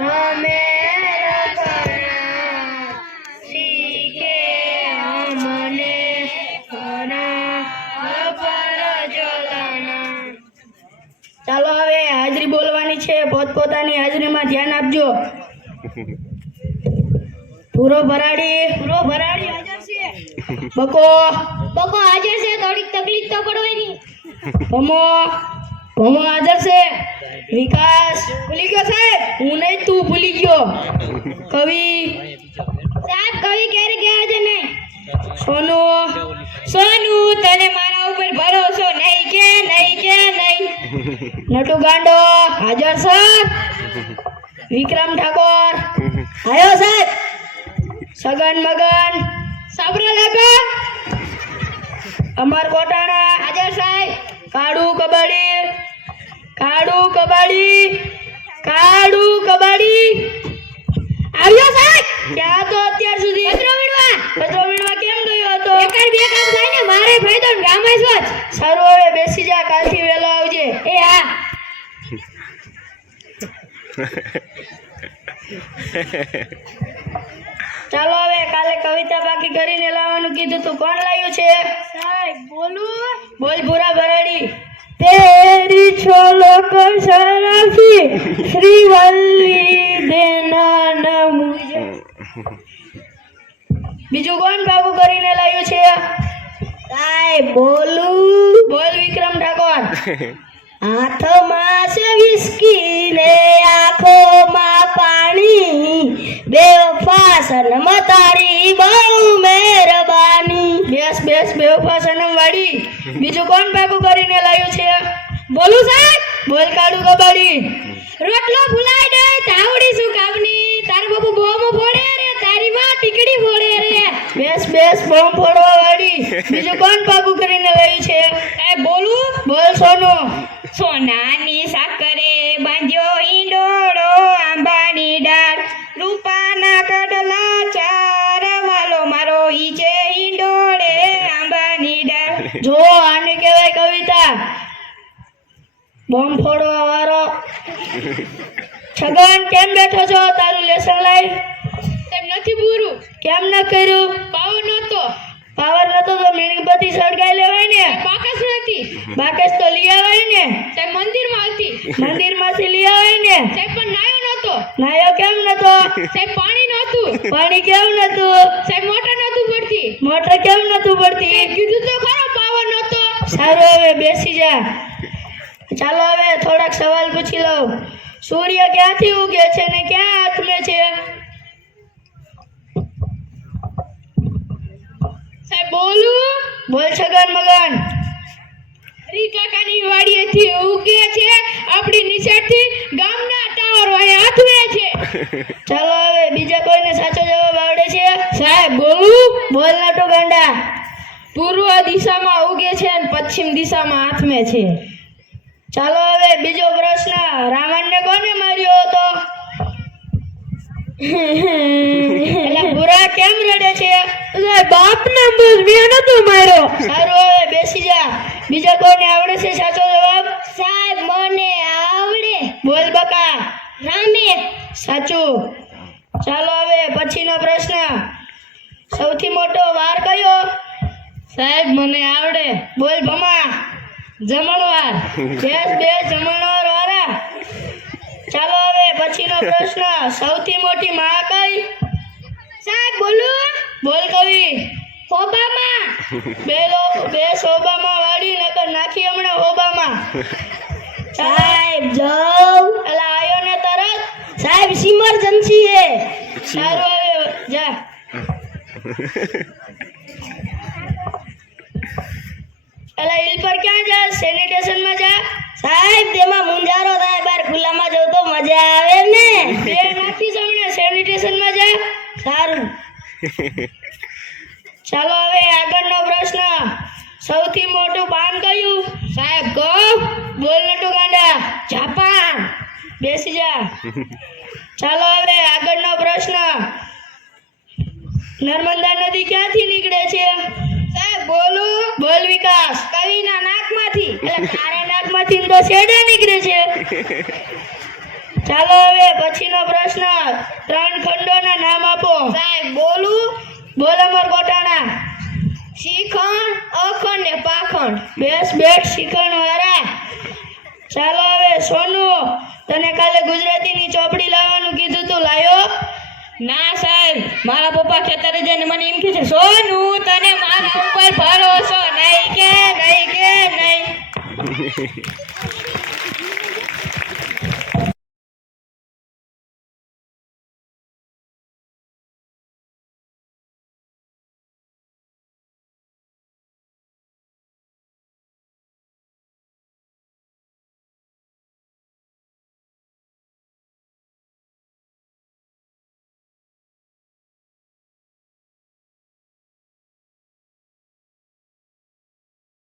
ચાલો હવે હાજરી બોલવાની છે. પોતપોતાની હાજરીમાં ધ્યાન આપજો. પૂરો ભરાડી હાજર છે. બકો હાજર છે. થોડીક તકલીફ તો પડવાની. ભમો હાજર છે. વિકાસ ભૂલી ગયો સાહેબ. હું નહીં, તું ભૂલી ગયો. કવિ ક્યારે ગયા છે નહીં. સોનુ તને મારા ઉપર ભરોસો નહીં કે નહીં. નટુ ગાંડો હાજર સર. વિક્રમ ઠાકોર આયો સાહેબ. સગન મગન સાબરા લગન અમર કોટાણા હાજર સાહેબ. કાડુ કબાડી આવ્યો સાહેબ. ક્યાં તો અત્યાર સુધી કચરો વીણવા કેમ ગયો હતો. એક જ બે કામ થાય ને, મારે ફાયદો ને ગામે સ્વચ્છ. સારું હવે બેસી જા, કાલથી વહેલો આવજે. એ હા. ચાલો હવે કાલે કવિતા બાકી કરીને લાવવાનું કીધું તું. કોણ લાવ્યું છે સાહેબ? બોલ પૂરા ભરાડી. तेरी छोलो को शराफी श्रीवल्ली देना न मुझे. બીજું કોણ બાબુ કરીને લાવ્યું છે સાહેબ? બોલ વિક્રમ ઠાકોર. હાથમાં છે વિસ્કી ને આંખોમાં પાણી, બેવફા સનમ તારી બહુ મહેરબાની. બેસ બેવફા સનમ વાળી. બીજું કોણ બાબુ કરીને લાવ્યું છે? બોલું સાહેબ? બોલ કાડુ કબાડી. રોટલો ભૂલાઈ જાય તાવડી શું કામની, તાર બાપુ બોમ્બ ફોડે રે, તારી માં ટીકડી ફોડે રે. બેસ બોમ્બ ફોડવા વાળી. બીજું કોણ બાબુ કરીને લાવ્યું છે? બોલ સોનો. સોનાની સાકરે બાંધ્યો ઈંડોળો, આંબાની ડાળ રૂપાના કડલા ચાર, વાલો મારો ઈ છે ઈંડોળે આંબાની ડાળ. જો આને કહેવાય કવિતા. બોમ્બ ફોડવા વાળો. છગન કેમ બેઠો છો? તારું લેસન લાઈ. નથી પૂરું. કેમ ન કર્યું? પાવર નતો તો મીણબત્તી સળગાઈ લેવાય ને. બાકસ તો લઈ આવાય ને. સાહેબ મંદિરમાંથી લઈ આવાય ને. સાહેબ પણ નાયો કેમ નતો? સાહેબ પાણી કેમ નતું? સાહેબ મોટર કેમ નતું પડતી? કીધું તો ખરો પાવર નતો. સારું હવે બેસી જા. ચાલો હવે થોડાક સવાલ પૂછી લઉં. સૂર્ય ક્યાંથી ઉગે છે ને ક્યાં આથમે છે? સાહેબ બોલ છગન મગન. કાકાની વાડીએથી ઉગે છે, આપણી નિશાળથી ગામના ટાવર વાળે આથમે છે. ચાલો હવે બીજા કોઈને સાચો જવાબ આવડે છે? સાહેબ બોલ નટુ ગાંડા. પૂર્વ દિશામાં ઉગે છે અને પશ્ચિમ દિશામાં આથમે છે. ચાલો હવે બીજો પ્રશ્ન. રાવણને કોને માર્યો હતો? પૂરા કેમ રડે છે? બાપને મેં નતો માર્યો. સારું હવે બેસી જા. બીજા કોને આવડે છે સાચો જવાબ? સાહેબ મને આવડે. બોલ બકા. રામે. સાચું. ચાલો હવે પછીનો પ્રશ્ન. સૌથી મોટો વાર કયો? સાહેબ મને આવડે. બોલ ભમા. જમણવાર. બેસ જમણવાર વાળા. ચાલો હવે પછીનો પ્રશ્ન. સૌથી મોટી માં કઈ? સાહેબ બોલ કવિ. ઓબામા. બે ઓબામા વાળી નકર નાખી હમણાં ઓબામા. સાહેબ જાવ. એલા આયો ને તરત. સાહેબ ઇમરજન્સી હે. સારું હવે જા. એલા હિલ પર ક્યાં જા? સેનિટેશન માં જા. સાહેબ તેમાં મુંજારો થાય, બાર ખુલ્લામાં જવું તો મજા આવે ને. બે નાખી હમણાં સેનિટેશન માં જા. સારું. ચાલો હવે આગળનો પ્રશ્ન. સૌથી મોટું પાન કયું? સાહેબ બોલ નટુ ગાંડા. જાપાન. બેસી જા. ચાલો હવે આગળનો પ્રશ્ન. નર્મદા નદી ક્યાંથી નીકળે છે? સાહેબ બોલ વિકાસ. કવિના નાકમાંથી. એટલે તારા નાકમાંથી તો છેડે નીકળે છે. ચાલો હવે પછીનો પ્રશ્ન. ત્રણ ખંડોના નામ આપો. સાહેબ બોલું. બોલ અમર ગોટાણા. શિખંડ, અખંડ ને પાખંડ. બેટ શિખંડ વાળા. ચાલો હવે સોનુ, તને કાલે ગુજરાતીની ચોપડી લાવવાનું કીધું તું, લાયો? ના સાહેબ, મારા પપ્પા ખેતરે જઈને મને એમ કહે છે, સોનું તને મારા ઉપર ભરોસો નહીં કે નહીં.